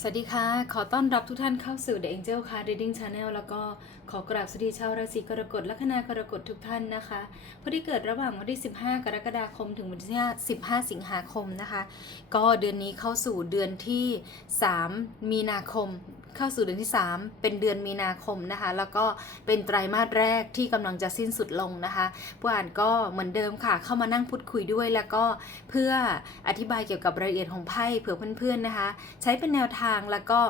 สวัสดีค่ะ ขอต้อนรับทุกท่านเข้าสู่ The Angel Card Reading Channel แล้วก็ขอกราบสวัสดีชาวราศีกรกฎและคณากรกฎทุกท่านนะคะผู้ที่เกิดระหว่างวันที่ 15 กรกฎาคมถึงวันที่ 15 สิงหาคมนะคะ ก็เดือนนี้เข้าสู่เดือนที่ 3 มีนาคม เข้าสู่เดือนที่ 3 เป็นเดือนมีนาคมนะคะ แล้วก็เป็นไตรมาสแรกที่กำลังจะสิ้นสุดลงนะคะผู้อ่านก็เหมือนเดิมค่ะ เข้ามานั่งพูดคุยด้วยแล้วก็เพื่ออธิบายเกี่ยวกับรายละเอียดของไพ่เผื่อเพื่อนๆนะคะ ใช้เป็นแนวทางแล้วก็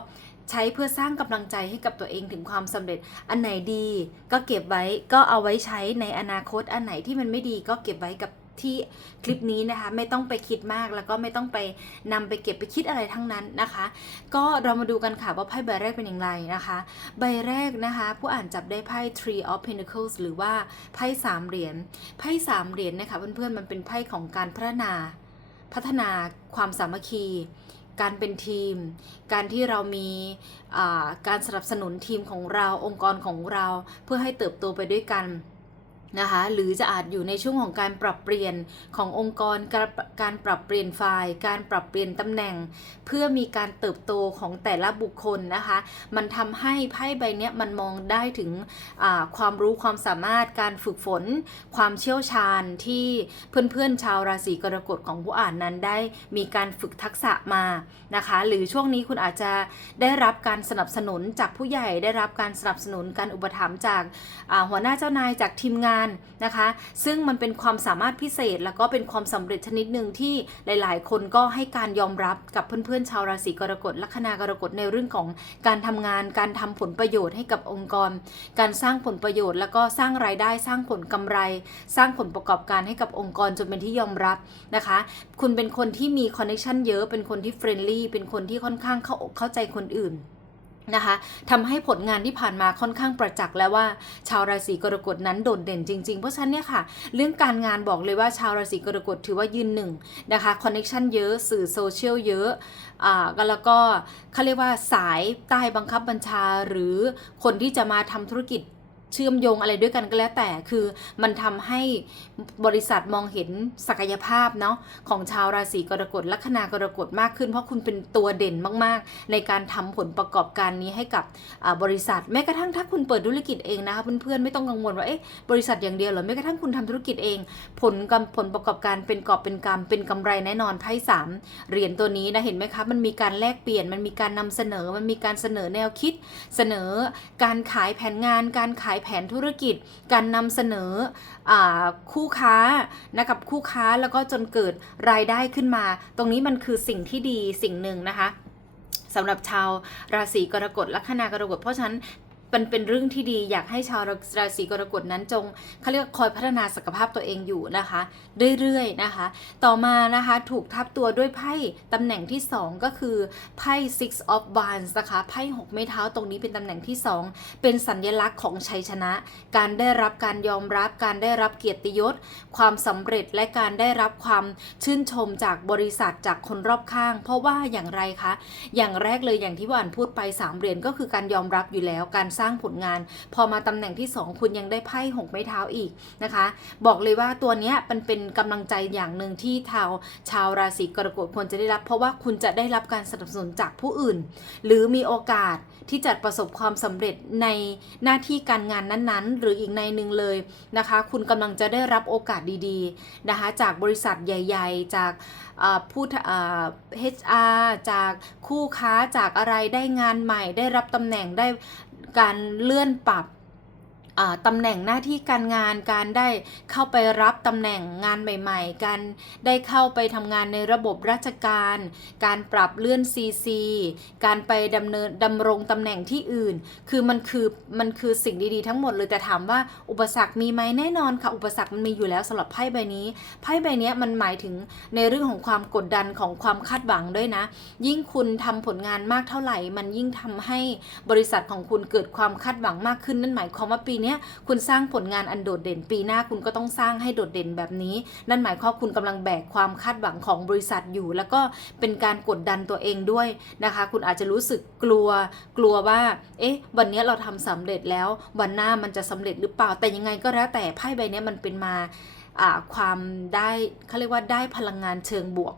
ใช้เพื่อสร้างกำลังใจให้กับตัวเองถึงความสำเร็จ อันไหนดี ก็เก็บไว้ก็เอาไว้ใช้ในอนาคตอันไหนที่มันไม่ดีก็เก็บไว้กับ ที่คลิปนี้นะคะ ไม่ต้องไปคิดมากแล้วก็ไม่ต้องไปนำไปเก็บไปคิดอะไรทั้งนั้นนะคะ ก็เรามาดูกันค่ะว่าไพ่ใบแรกเป็นอย่างไรนะคะ ใบแรกนะคะ ผู้อ่านจับได้ไพ่ Three of Pentacles หรือว่าไพ่สามเหรียญไพ่สามเหรียญนะคะเพื่อนๆมันเป็นไพ่ของการพัฒนาพัฒนาความสามัคคีการเป็นทีม การที่เรามีการสนับสนุนทีมของเราองค์กรของเราเพื่อให้เติบโตไปด้วยกัน นะคะหรือจะอาจอยู่ในช่วงของการปรับเปลี่ยนขององค์กรการปรับเปลี่ยนฝ่าย การปรับเปลี่ยนตำแหน่ง เพื่อมีการเติบโตของแต่ละบุคคลนะคะ มันทำให้ไพ่ใบนี้มันมองได้ถึงความรู้ความสามารถการฝึกฝน ความเชี่ยวชาญที่เพื่อนๆชาวราศีกรกฎของผู้อ่านนั้นได้มีการฝึกทักษะมานะคะ หรือช่วงนี้คุณอาจจะได้รับการสนับสนุนจากผู้ใหญ่ได้รับการสนับสนุนการอุปถัมภ์จากหัวหน้าเจ้านายจากทีมงานนะคะ ซึ่งมันเป็นความสามารถพิเศษ แล้วก็เป็นความสำเร็จชนิดหนึ่งที่หลาย ๆ คนก็ให้การยอมรับกับเพื่อน ๆ ชาวราศีกรกฎลัคนากรกฎในเรื่องของการทำงาน การทำผลประโยชน์ให้กับองค์กร การสร้างผลประโยชน์ แล้วก็สร้างรายได้สร้างผลกำไร สร้างผลประกอบการให้กับองค์กรจนเป็นที่ยอมรับนะคะ คุณเป็นคนที่มีคอนเนคชันเยอะเป็นคนที่เฟรนลี่เป็นคนที่ค่อนข้างเข้าอกเข้าใจคนอื่น นะคะทำให้ผลงานที่ผ่านมาค่อนข้างประจักษ์แล้วว่า ชาวราศีกรกฎนั้นโดดเด่นจริง ๆ เพราะฉะนั้นเนี่ยค่ะ เรื่องการงานบอกเลยว่าชาวราศีกรกฎถือว่ายืนหนึ่งนะคะคอนเน็ชันเยอะสื่อโซเชียลเยอะอ่าแล้วก็เขาเรียกว่าสายใต้บังคับบัญชาหรือคนที่จะมาทำธุรกิจ เชื่อมโยงอะไรด้วยกันก็แล้วแต่คือมันทำให้บริษัทมองเห็นศักยภาพเนาะของชาวราศีกรกฎลัคนากรกฎมากขึ้น เพราะคุณเป็นตัวเด่นมากๆ ในการทำผลประกอบการนี้ให้กับบริษัทแม้กระทั่งถ้าคุณเปิดธุรกิจเองนะคะเพื่อนๆไม่ต้องกังวลว่าเอ๊ะบริษัทอย่างเดียวเหรอแม้กระทั่งคุณทำธุรกิจเอง ผลกำผลประกอบการเป็นกอบเป็นกำเป็นกำไรแน่นอนไพ่สามเหรียญตัวนี้นะเห็นไหมคะมันมีการแลกเปลี่ยนมันมีการนำเสนอมันมีการเสนอแนวคิด เสนอการขายแผนงานการขายแผนธุรกิจ การนำเสนออคู่ค้านะกับคู่ค้าแล้วก็จนเกิดรายได้ขึ้นมา ตรงนี้มันคือสิ่งที่ดีสิ่งหนึ่งนะคะสำหรับชาวราศีกรกฎลัคนากรกฎเพราะฉะนั้น มันเป็นเรื่องที่ดีอยากให้ชาวราศีกรกฎนั้นจงเขาเรียกคอยพัฒนาศักยภาพตัวเองอยู่นะคะ เรื่อยๆนะคะ ต่อมานะคะถูกทับตัวด้วยไพ่ตำแหน่งที่ 2 ก็คือไพ่ six of wands นะคะไพ่หกไม้เท้าตรงนี้เป็นตำแหน่งที่ 2 เป็นสัญลักษณ์ของชัยชนะ การได้รับการยอมรับการได้รับเกียรติยศ ความสำเร็จและการได้รับความชื่นชมจากบริษัทจากคนรอบข้าง เพราะว่าอย่างไรคะอย่างแรกเลยอย่างที่ว่านพูดไปสามเหรียญก็คือการยอมรับอยู่แล้วการสร้างผลงาน พอมาตำแหน่งที่ 2 คุณยังได้ไพ่หกไม้เท้าอีกนะคะ บอกเลยว่าตัวเนี้ยมันเป็นกำลังใจอย่างหนึ่งที่ชาวชาวราศีกรกฎควรจะได้รับ เพราะว่าคุณจะได้รับการสนับสนุนจากผู้อื่น หรือมีโอกาสที่จะประสบความสำเร็จในหน้าที่การงานนั้นๆ หรืออีกในหนึ่งเลยนะคะ คุณกำลังจะได้รับโอกาสดีๆนะคะจากบริษัทใหญ่ ๆ จากผู้ HR จากคู่ค้าจากอะไรได้งานใหม่ ได้รับตำแหน่งได้ การเลื่อนปรับ ตำแหน่งหน้าที่การงาน การได้เข้าไปรับตำแหน่งงานใหม่ ๆ การได้เข้าไปทำงานในระบบราชการ การปรับเลื่อน CC การไปดำเนินดำรงตำแหน่งที่อื่น คือมันคือมันคือสิ่งดีๆทั้งหมดเลยแต่ถามว่าอุปสรรคมีไหมแน่นอนค่ะอุปสรรคมันมีอยู่แล้วสำหรับไพ่ใบนี้ไพ่ใบนี้มันหมายถึงในเรื่องของความกดดันของความคาดหวังด้วยนะ ยิ่งคุณทำผลงานมากเท่าไหร่ มันยิ่งทำให้บริษัทของคุณเกิดความคาดหวังมากขึ้นนั่นหมายความว่าปีเนี้ยคุณสร้างผลงานอันโดดเด่นปีหน้าคุณก็ต้องสร้างให้โดดเด่นแบบนี้ นั่นหมายความคุณกำลังแบกความคาดหวังของบริษัทอยู่ แล้วก็เป็นการกดดันตัวเองด้วยนะคะ คุณอาจจะรู้สึกกลัว กลัวว่า เอ๊ะ วันนี้เราทำสำเร็จแล้ว วันหน้ามันจะสำเร็จหรือเปล่า แต่ยังไงก็แล้วแต่ไพ่ใบนี้มันเป็นมาความได้เขาเรียกว่าได้พลังงานเชิงบวก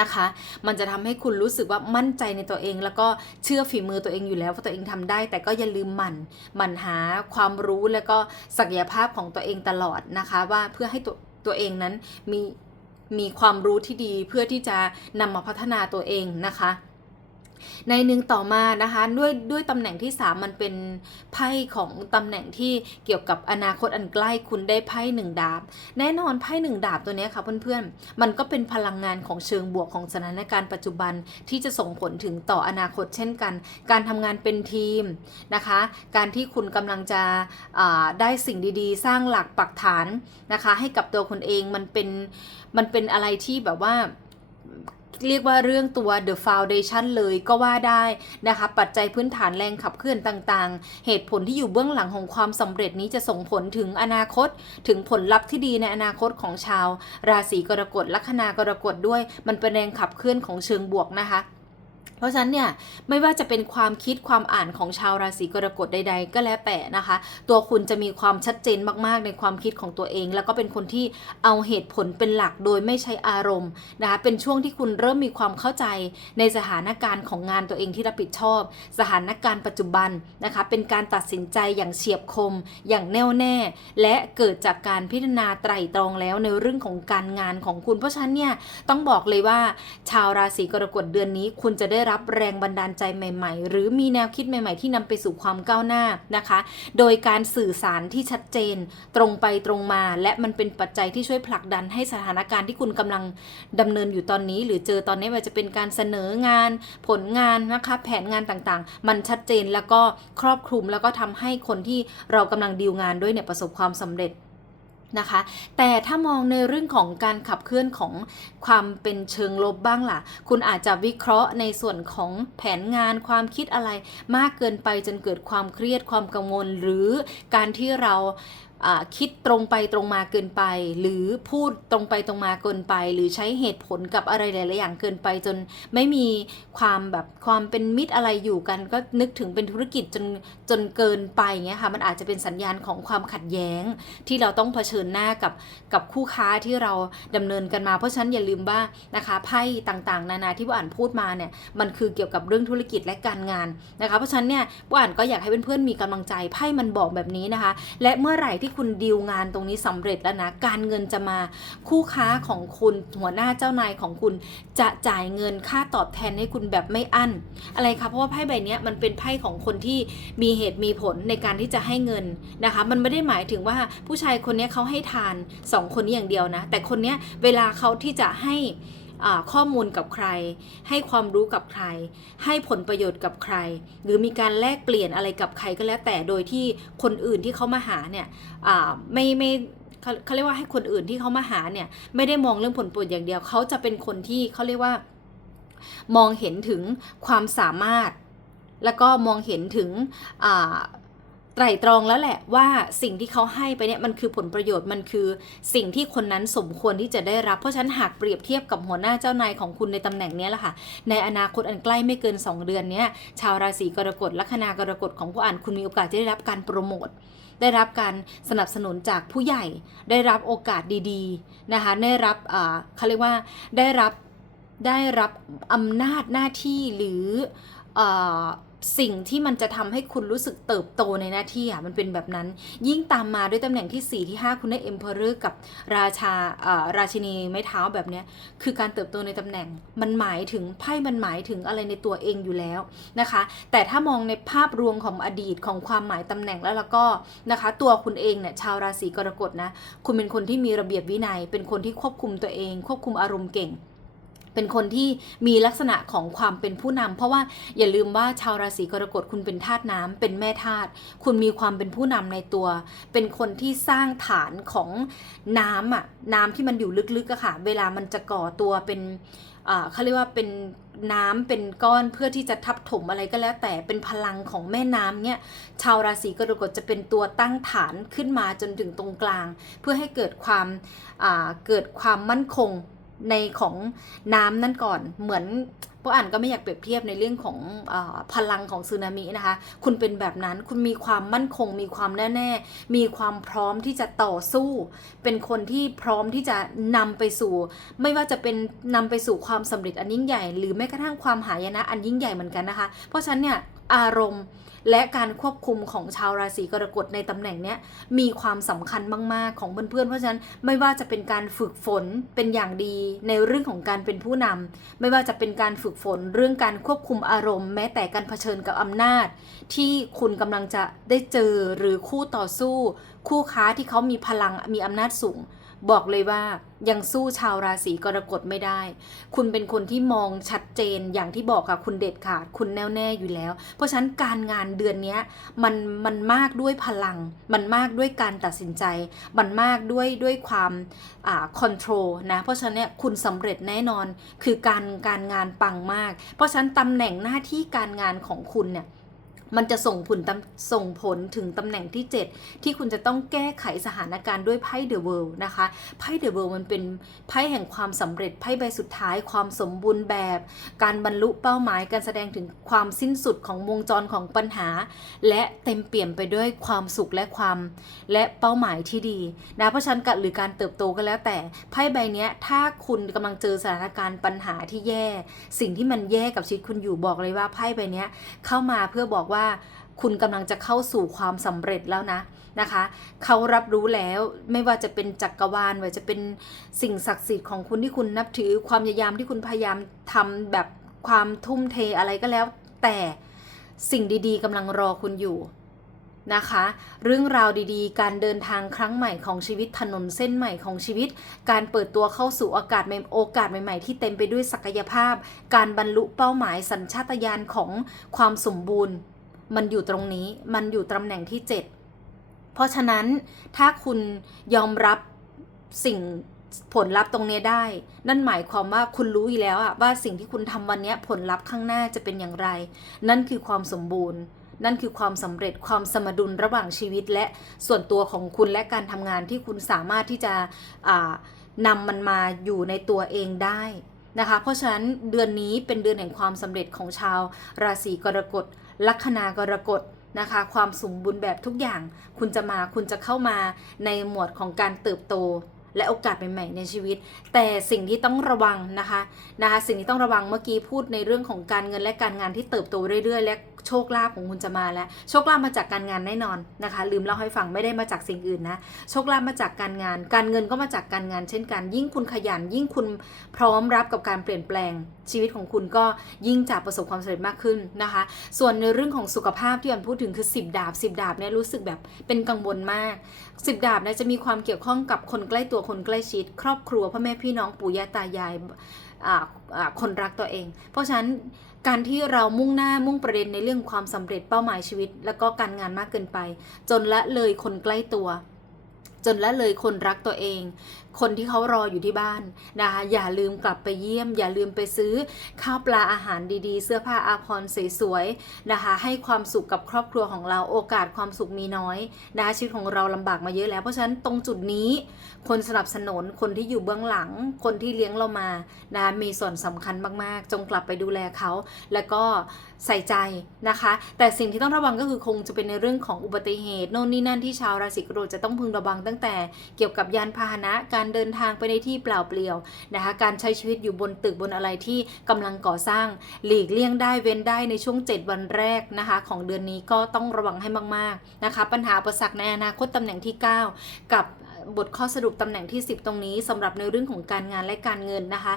นะคะ มันจะทำให้คุณรู้สึกว่ามั่นใจในตัวเอง แล้วก็เชื่อฝีมือตัวเองอยู่แล้วว่าตัวเองทำได้ แต่ก็อย่าลืมหมั่นหมั่นหาความรู้แล้วก็ศักยภาพของตัวเองตลอดนะคะ ว่าเพื่อให้ตัวตัวเองนั้นมีมีความรู้ที่ดีเพื่อที่จะนำมาพัฒนาตัวเองนะคะ ในหนึ่งต่อมานะคะด้วยด้วยตำแหน่งที่ 3 มันเป็นไพ่ของตำแหน่งที่เกี่ยวกับอนาคตอันใกล้คุณได้ไพ่หนึ่งดาบ แน่นอนไพ่หนึ่งดาบตัวนี้ค่ะเพื่อนๆ มันก็เป็นพลังงานของเชิงบวกของสถานการณ์ปัจจุบันที่จะส่งผลถึงต่ออนาคตเช่นกัน การทำงานเป็นทีมนะคะ การที่คุณกำลังจะได้สิ่งดีๆ สร้างหลักปักฐานนะคะ ให้กับตัวคนเองมันเป็นมันเป็นอะไรที่แบบว่า เรียกว่าเรื่องตัว the foundation เลยก็ว่าได้นะคะ ปัจจัยพื้นฐานแรงขับเคลื่อนต่างๆ เหตุผลที่อยู่เบื้องหลังของความสำเร็จนี้จะส่งผลถึงอนาคต ถึงผลลัพธ์ที่ดีในอนาคตของชาว ราศีกรกฎลัคนากรกฎด้วย มันเป็นแรงขับเคลื่อนของเชิงบวกนะคะ เพราะฉะนั้นเนี่ยไม่ว่าจะเป็นความคิดความอ่านของชาวราศีกรกฎใด ๆ ก็แล้วแต่นะคะ ตัวคุณจะมีความชัดเจนมากๆ ในความคิดของตัวเอง แล้วก็เป็นคนที่เอาเหตุผลเป็นหลักโดยไม่ใช้อารมณ์นะคะเป็นช่วงที่คุณเริ่มมีความเข้าใจในสถานการณ์ของงานตัวเองที่รับผิดชอบ สถานการณ์ปัจจุบันนะคะเป็นการตัดสินใจอย่างเฉียบคม อย่างแน่วแน่ และเกิดจากการพิจารณาไตร่ตรองแล้วในเรื่องของการงานของคุณ เพราะฉะนั้นเนี่ยต้องบอกเลยว่าชาวราศีกรกฎเดือนนี้คุณจะได้รับแรงบันดาลใจใหม่ ๆ หรือมีแนวคิดใหม่ ๆ ที่นำไปสู่ความก้าวหน้านะคะ โดยการสื่อสารที่ชัดเจนตรงไปตรงมา และมันเป็นปัจจัยที่ช่วยผลักดันให้สถานการณ์ที่คุณกำลังดำเนินอยู่ตอนนี้ หรือเจอตอนนี้ว่าจะเป็นการเสนองานผลงานนะคะแผนงานต่างๆ มันชัดเจนแล้วก็ครอบคลุมแล้วก็ทำให้คนที่เรากำลังดีลงานด้วยเนี่ยประสบความสำเร็จ นะคะ แต่ถ้ามองในเรื่องของการขับเคลื่อนของความเป็นเชิงลบบ้างล่ะ คุณอาจจะวิเคราะห์ในส่วนของแผนงานความคิดอะไร มากเกินไปจนเกิดความเครียดความกังวล หรือการที่เราอ่า คิดตรงไปตรงมาเกินไป หรือพูดตรงไปตรงมาเกินไป หรือใช้เหตุผลกับอะไรหลายๆอย่างเกินไป จนไม่มีความแบบความเป็นมิตรอะไรอยู่กัน ก็นึกถึงเป็นธุรกิจจนจนเกินไปเงี้ยค่ะมันอาจจะเป็นสัญญาณของความขัดแย้ง ที่เราต้องเผชิญหน้ากับกับคู่ค้าที่เราดำเนินกันมาเพราะฉะนั้นอย่าลืมว่านะคะไพ่ต่างๆ นานาที่ผู้อ่านพูดมาเนี่ยมันคือเกี่ยวกับเรื่องธุรกิจและการงานนะคะเพราะฉะนั้นเนี่ยผู้อ่านก็อยากให้เพื่อนๆมีกำลังใจไพ่มันบอกแบบนี้นะคะ และเมื่อไหร่ที่คุณดีลงานตรงนี้สำเร็จแล้วนะ การเงินจะมาคู่ค้าของคุณหัวหน้าเจ้านายของคุณจะจ่ายเงินค่าตอบแทนให้คุณแบบไม่อั้น อะไรคะเพราะว่าไพ่ใบนี้มันเป็นไพ่ของคนที่มีเหตุมีผลในการที่จะให้เงินนะคะ มันไม่ได้หมายถึงว่าผู้ชายคนนี้เขาให้ทานสองคนนี้อย่างเดียวนะ แต่คนนี้เวลาเขาที่จะให้ ข้อมูลกับใคร ให้ความรู้กับใคร ให้ผลประโยชน์กับใคร หรือมีการแลกเปลี่ยนอะไรกับใครก็แล้วแต่โดยที่คนอื่นที่เขามาหาเนี่ยไม่ไม่เขาเขาเรียกว่าให้คนอื่นที่เขามาหาเนี่ยไม่ได้มองเรื่องผลประโยชน์อย่างเดียวเขาจะเป็นคนที่เขาเรียกว่า มองเห็นถึงความสามารถ แล้วก็มองเห็นถึง ไตร่ตรองแล้วแหละว่าสิ่งที่เขาให้ไปเนี่ยมันคือผลประโยชน์มันคือสิ่งที่คนนั้นสมควรที่จะได้รับ เพราะฉะนั้นหากเปรียบเทียบกับหัวหน้าเจ้านายของคุณในตำแหน่งนี้แหละค่ะ ในอนาคตอันใกล้ไม่เกิน 2 เดือนเนี้ยชาวราศีกรกฎลัคนากรกฎของผู้อ่านคุณมีโอกาสจะได้รับการโปรโมทได้รับการสนับสนุนจากผู้ใหญ่ ได้รับโอกาสดีๆนะคะได้รับอ่าเขาเรียกว่าได้รับได้รับอำนาจหน้าที่หรืออา สิ่งที่มันจะทำให้คุณรู้สึกเติบโตในหน้าที่อะมันเป็นแบบนั้น ยิ่งตามมาด้วยตำแหน่งที่ 4 ที่ 5 คุณได้ Emperor กับราชาอ่าราชินีไม้เท้าแบบเนี้ยคือการเติบโตในตำแหน่งมันหมายถึงไพ่มันหมายถึงอะไรในตัวเองอยู่แล้วนะคะ แต่ถ้ามองในภาพรวมของอดีตของความหมายตำแหน่งแล้วแล้วก็นะคะ ตัวคุณเองเนี่ยชาวราศีกรกฎนะคุณเป็นคนที่มีระเบียบวินัย เป็นคนที่ควบคุมตัวเอง ควบคุมอารมณ์เก่ง เป็นคนที่มีลักษณะของความเป็นผู้นำเพราะว่าอย่าลืมว่าชาวราศีกรกฎคุณเป็นธาตุน้ำเป็นแม่ธาตุคุณมีความเป็นผู้นำในตัว เป็นคนที่สร้างฐานของน้ำอะน้ำที่มันอยู่ลึกๆอะค่ะ เวลามันจะก่อตัวเป็นเขาเรียกว่าเป็นน้ำเป็นก้อนเพื่อที่จะทับถมอะไรก็แล้ว แต่เป็นพลังของแม่น้ำเนี่ยชาวราศีกรกฎจะเป็นตัวตั้งฐานขึ้นมาจนถึงตรงกลาง เพื่อให้เกิดความเกิดความมั่นคง ในของน้ำนั่นก่อน เหมือนราะอ่านก็ไม่อยากเปรียบเทียบในเรื่องของอพลังของสึนามินะคะ คุณเป็นแบบนั้นคุณมีความมั่นคง มีความแน่แน่มีความพร้อมที่จะต่อสู้ เป็นคนที่พร้อมที่จะนำไปสู่ ไม่ว่าจะเป็นนำไปสู่ความสำเร็จอันยิ่งใหญ่ หรือแม้กระทั่งความหายนะอันยิ่งใหญ่เหมือนกันนะคะ เพราะฉะนั้นเนี่ย อารมณ์ และการควบคุมของชาวราศีกรกฎในตำแหน่งเนี้ยมีความสำคัญมากๆของเพื่อนๆ เพราะฉะนั้นไม่ว่าจะเป็นการฝึกฝนเป็นอย่างดีในเรื่องของการเป็นผู้นำไม่ว่าจะเป็นการฝึกฝนเรื่องการควบคุมอารมณ์ แม้แต่การเผชิญกับอำนาจ ที่คุณกำลังจะได้เจอหรือคู่ต่อสู้ คู่ค้าที่เขามีพลังมีอำนาจสูง บอกเลยว่ายังสู้ชาวราศีกรกฎไม่ได้ คุณเป็นคนที่มองชัดเจนอย่างที่บอกค่ะคุณเด็ดขาดคุณแน่วแน่อยู่แล้ว เพราะฉะนั้นการงานเดือนนี้มันมันมากด้วยพลัง มันมากด้วยการตัดสินใจ มันมากด้วยด้วยความอ่าคอนโทรลนะเพราะฉะนั้นเนี่ยคุณสำเร็จแน่นอนคือการการงานปังมาก เพราะฉะนั้นตำแหน่งหน้าที่การงานของคุณเนี่ย มันจะส่งผลตำส่งผลถึงตำแหน่งที่ 7 ที่คุณจะต้องแก้ไขสถานการณ์ด้วยไพ่เดอะเวิลด์นะคะไพ่เดอะเวิลด์มันเป็นไพ่แห่งความสำเร็จไพ่ใบสุดท้ายความสมบูรณ์แบบ การบรรลุเป้าหมายการแสดงถึงความสิ้นสุดของวงจรของปัญหา และเต็มเปี่ยมไปด้วยความสุขและความและเป้าหมายที่ดีนะเพราะฉันการหรือการเติบโตก็แล้วแต่ไพ่ใบนี้ถ้าคุณกำลังเจอสถานการณ์ปัญหาที่แย่ สิ่งที่มันแย่กับชีวิตคุณอยู่บอกเลยว่าไพ่ใบนี้เข้ามาเพื่อบอกว่าคุณกำลังจะเข้าสู่ความสำเร็จแล้วนะนะคะเขารับรู้แล้วไม่ว่าจะเป็นจักรวาลว่าจะเป็นสิ่งศักดิ์สิทธิ์ของคุณที่คุณนับถือความพยายามที่คุณพยายามทำแบบความทุ่มเทอะไรก็แล้ว แต่สิ่งดีๆกำลังรอคุณอยู่นะคะ เรื่องราวดีๆ การเดินทางครั้งใหม่ของชีวิตถนนเส้นใหม่ของชีวิต การเปิดตัวเข้าสู่โอกาสใหม่โอกาสใหม่ ๆ ที่เต็มไปด้วยศักยภาพ การบรรลุเป้าหมายสัญชาตญาณของความสมบูรณ์ มันอยู่ตรงนี้ มันอยู่ตำแหน่งที่ 7 เพราะฉะนั้นถ้าคุณยอมรับสิ่งผลลัพธ์ตรงนี้ได้ นั่นหมายความว่าคุณรู้อยู่แล้วอะว่าสิ่งที่คุณทำวันนี้ผลลัพธ์ข้างหน้าจะเป็นอย่างไร นั่นคือความสมบูรณ์ นั่นคือความสำเร็จความสมดุลระหว่างชีวิตและส่วนตัวของคุณและการทำงานที่คุณสามารถที่จะอ่านำมันมาอยู่ในตัวเองได้นะคะ เพราะฉะนั้นเดือนนี้เป็นเดือนแห่งความสำเร็จของชาวราศีกรกฎ ลัคนากรกฎนะคะความสมบูรณ์แบบทุกอย่าง คุณจะมาคุณจะเข้ามาในหมวดของการเติบโต และโอกาสใหม่ๆในชีวิต แต่สิ่งที่ต้องระวังนะคะนะคะ สิ่งที่ต้องระวังเมื่อกี้พูดในเรื่องของการเงินและการงานที่เติบโตเรื่อยๆและ โชคลาภของคุณจะมาแล้ว โชคลาภมาจากการงานแน่นอนนะคะ ลืมเล่าให้ฟังไม่ได้มาจากสิ่งอื่นนะ โชคลาภมาจากการงาน การเงินก็มาจากการงาน เช่นกัน ยิ่งคุณขยัน ยิ่งคุณพร้อมรับกับการเปลี่ยนแปลง ชีวิตของคุณก็ยิ่งจะประสบความสำเร็จมากขึ้นนะคะ ส่วนในเรื่องของสุขภาพที่อันพูดถึงคือ 10 ดาบ 10 ดาบเนี่ยรู้สึกแบบเป็นกังวลมาก 10 ดาบเนี่ยจะมีความเกี่ยวข้องกับคนใกล้ตัวคนใกล้ชิด ครอบครัวพ่อแม่พี่น้องปู่ย่าตายายคนรักตัวเอง เพราะฉะนั้น การที่เรามุ่งหน้ามุ่งประเด็นในเรื่องความสำเร็จเป้าหมายชีวิต แล้วก็การงานมากเกินไป จนละเลยคนใกล้ตัว จนละเลยคนรักตัวเอง คนที่เขารออยู่ที่บ้านนะคะอย่าลืมกลับไปเยี่ยม อย่าลืมไปซื้อข้าวปลาอาหารดีๆ เสื้อผ้าอาภรณ์สวยๆนะคะให้ความสุขกับครอบครัวของเราโอกาสความสุขมีน้อยนะคะชีวิตของเราลำบากมาเยอะแล้ว เพราะฉะนั้นตรงจุดนี้ คนสนับสนุนคนที่อยู่เบื้องหลัง คนที่เลี้ยงเรามานะคะมีส่วนสำคัญมากๆ จงกลับไปดูแลเขา แล้วก็ใส่ใจนะคะ แต่สิ่งที่ต้องระวังก็คือคงจะเป็นในเรื่องของอุบัติเหตุโน่นนี่นั่นที่ชาวราศีกรกฎจะต้องพึงระวังตั้งแต่เกี่ยวกับยานพาหนะการเดินทางไปในที่เปล่าเปลี่ยวนะคะ การใช้ชีวิตอยู่บนตึกบนอะไรที่กำลังก่อสร้าง หลีกเลี่ยงได้เว้นได้ในช่วง 7 วันแรกนะคะ ของเดือนนี้ก็ต้องระวังให้มากๆนะคะ ปัญหาอุปสรรคในอนาคตตำแหน่งที่ 9 กับ บทข้อสรุปตำแหน่งที่ 10 ตรงนี้สำหรับในเรื่องของการงานและการเงินนะคะ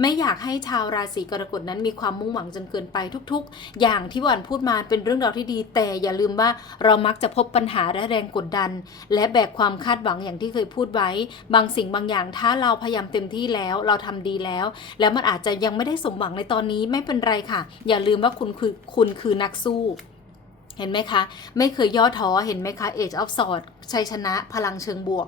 ไม่อยากให้ชาวราศีกรกฎนั้นมีความมุ่งหวังจนเกินไปทุก ๆ อย่างที่วานพูดมาเป็นเรื่องราวที่ดี แต่อย่าลืมว่าเรามักจะพบปัญหาและแรงกดดัน และแบกความคาดหวังอย่างที่เคยพูดไว้ บางสิ่งบางอย่างถ้าเราพยายามเต็มที่แล้ว เราทำดีแล้ว แล้วมันอาจจะยังไม่ได้สมหวังในตอนนี้ไม่เป็นไรค่ะ อย่าลืมว่าคุณคือคุณคือนักสู้ เห็นไหมคะ ไม่เคยย่อท้อเห็นไหมคะ Age of Sword ชัยชนะพลังเชิงบวก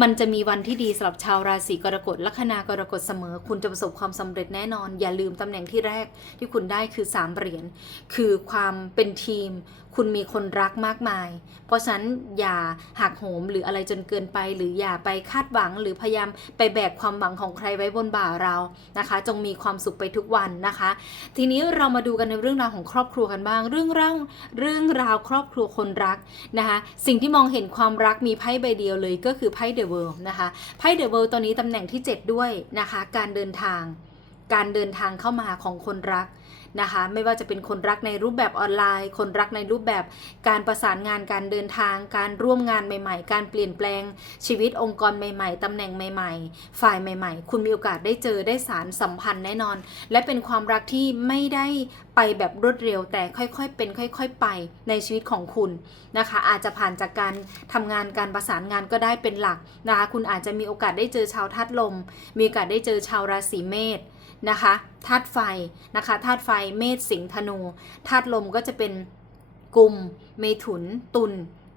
มันจะมีวันที่ดีสำหรับชาวราศีกรกฎลัคนากรกฎเสมอ คุณจะประสบความสำเร็จแน่นอน อย่าลืมตำแหน่งที่แรกที่คุณได้คือ3เหรียญคือความเป็นทีม คุณมีคนรักมากมาย เพราะฉะนั้นอย่าหักโหมหรืออะไรจนเกินไป หรืออย่าไปคาดหวังหรือพยายามไปแบกความหวังของใครไว้บนบ่าเรานะคะ จงมีความสุขไปทุกวันนะคะ ทีนี้เรามาดูกันในเรื่องราวของครอบครัวกันบ้าง เรื่องราวเรื่องราวครอบครัวคนรักนะคะ สิ่งที่มองเห็นความรักมีไพ่ใบเดียวเลยก็คือไพ่เดอะเวิลด์นะคะไพ่เดอะเวิลด์ตอนนี้ตำแหน่งที่ 7 ด้วยนะคะ การเดินทางการเดินทางเข้ามาของคนรัก นะคะ ไม่ว่าจะเป็นคนรักในรูปแบบออนไลน์ คนรักในรูปแบบการประสานงานการเดินทาง การร่วมงานใหม่ ๆ การเปลี่ยนแปลงชีวิตองค์กรใหม่ ๆตำแหน่งใหม่ ๆ ฝ่ายใหม่ ๆ คุณมีโอกาสได้เจอได้สารสัมพันธ์แน่นอน และเป็นความรักที่ไม่ได้ไปแบบรวดเร็วแต่ค่อยๆเป็นค่อย ๆ ไปในชีวิตของคุณนะคะ อาจจะผ่านจากการทำงานการประสานงานก็ได้เป็นหลักนะคะคุณอาจจะมีโอกาสได้เจอชาวธาตุลม มีโอกาสได้เจอชาวราศีเมษนะคะ ธาตุไฟนะคะธาตุไฟเมษสิงธนูธาตุลมก็จะเป็นกุมเมถุนตุล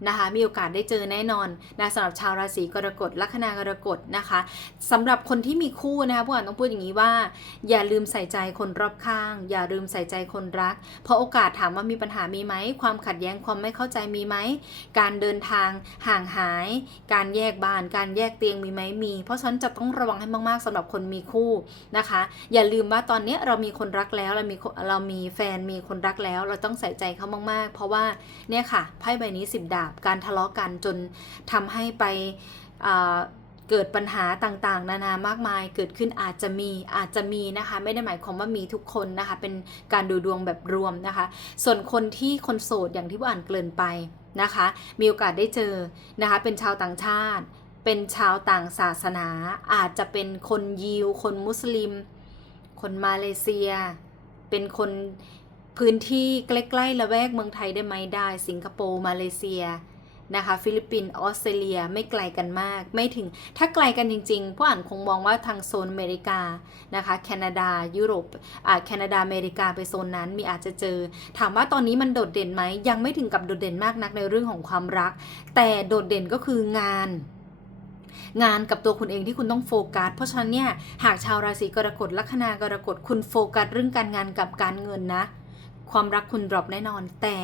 นะคะมีโอกาสได้เจอแน่นอนนะสำหรับชาวราศีกรกฎลัคนากรกฎนะคะสำหรับคนที่มีคู่นะคะผู้อ่านต้องพูดอย่างนี้ว่า อย่าลืมใส่ใจคนรอบข้าง อย่าลืมใส่ใจคนรัก เพราะโอกาสถามว่ามีปัญหามีไหมความขัดแย้งความไม่เข้าใจมีไหมการเดินทางห่างหาย การแยกบ้าน การแยกเตียงมีไหมมี เพราะฉะนั้นจะต้องระวังให้มากๆสำหรับคนมีคู่นะคะ อย่าลืมว่าตอนนี้เรามีคนรักแล้วเรามีเรามีแฟนมีคนรักแล้ว เราต้องใส่ใจเขามากๆ เพราะว่าเนี่ยค่ะไพ่ใบนี้สิบดาวบการทะเลาะกันจนทำให้ไปเกิดปัญหาต่างๆ นานามากมายเกิดขึ้นอาจจะมีอาจจะมีนะคะไม่ได้หมายความว่ามีทุกคนนะคะเป็นการดูดวงแบบรวมนะคะ ส่วนคนที่คนโสดอย่างที่ผู้อ่านเกินไปนะคะ มีโอกาสได้เจอนะคะเป็นชาวต่างชาติ เป็นชาวต่างศาสนา อาจจะเป็นคนยิว คนมุสลิม คนมาเลเซีย เป็นคน พื้นที่ใกล้ๆละแวกเมืองไทยได้ไหมได้ สิงคโปร์มาเลเซียนะคะ ฟิลิปปินส์ออสเตรเลียไม่ไกลกันมาก ไม่ถึงถ้าไกลกันจริงๆผู้อ่านคงมองว่าทางโซนอเมริกานะคะ แคนาดายุโรปอ่าแคนาดาอเมริกาไปโซนนั้นมีอาจจะเจอ ถามว่าตอนนี้มันโดดเด่นไหมยังไม่ถึงกับโดดเด่นมากนักในเรื่องของความรัก แต่โดดเด่นก็คืองานงานกับตัวคุณเองที่คุณต้องโฟกัส เพราะฉะนั้นเนี่ยหากชาวราศีกรกฎลัคนากรกฎคุณโฟกัสเรื่องการงานกับการเงินนะ ความรักคุณดรอปแน่นอน แต่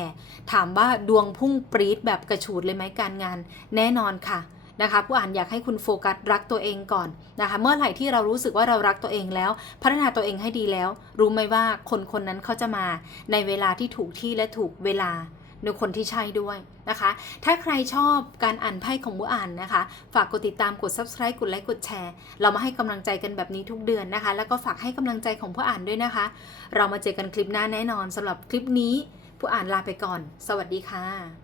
ถามว่าดวงพุ่งปรี๊ดแบบกระฉูดเลยไหมการงาน แน่นอนค่ะนะคะผู้อ่านอยากให้คุณโฟกัสรักตัวเองก่อนนะคะเมื่อไหร่ที่เรารู้สึกว่าเรารักตัวเองแล้ว พัฒนาตัวเองให้ดีแล้ว รู้ไหมว่าคนคนนั้นเขาจะมาในเวลาที่ถูกที่และถูกเวลา ในคนที่ใช่ด้วยนะคะ ถ้าใครชอบการอ่านไพ่ของผู้อ่านนะคะ ฝากกดติดตามกด subscribe กดไลค์กดแชร์ เรามาให้กำลังใจกันแบบนี้ทุกเดือนนะคะ แล้วก็ฝากให้กำลังใจของผู้อ่านด้วยนะคะ เรามาเจอกันคลิปหน้าแน่นอนสำหรับคลิปนี้ผู้อ่านลาไปก่อน สวัสดีค่ะ